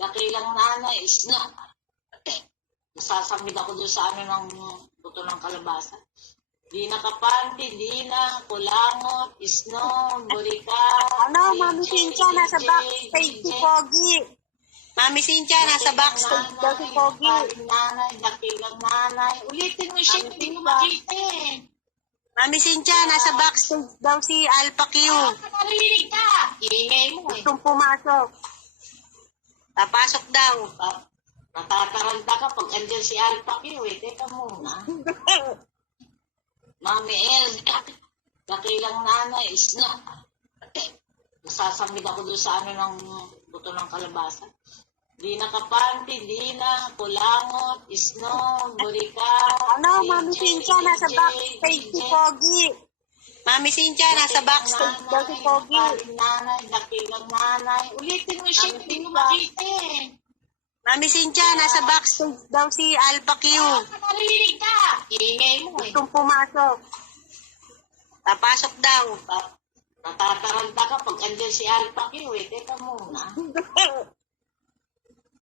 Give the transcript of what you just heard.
dakilang nanay is na. Nasasamid ako doon sa ano ng buto ng kalabasa. Di nakapanty, di na, kulangot, isno, burika. Ano, Mami Cynthia, nasa backstage si Pogi. Mami Cynthia, nasa backstage daw si Pogi. Dakilang nanay, dakilang nanay. Ulitin mo siya, hindi mo makita eh. Mami Cynthia, nasa backstage daw si Alpha Q. Narinig ka! Ingay mo eh. Gustong pumasok. Papasok daw. Natataranta ka pag andyan si Alpha Q eh. Teka muna. Mami El, dakilang nanay is na. Nasasamid ako doon sa ano ng buto ng kalabasa. Di nakapanty, di na, kulangot, isno, burika. Ano, Mami Cynthia, nasa backstage si Pogi. Mami Cynthia, nasa backstage daw si Pogi. Dakilang nanay. Ulitin mo siya, hindi mo makita eh. Mami Cynthia, nasa backstage daw si Alpha Q. Narinig ka! Ingay mo eh. Gustong pumasok. Papasok daw. Natataranta ka pag andyan si Alpha Q eh. Teka muna.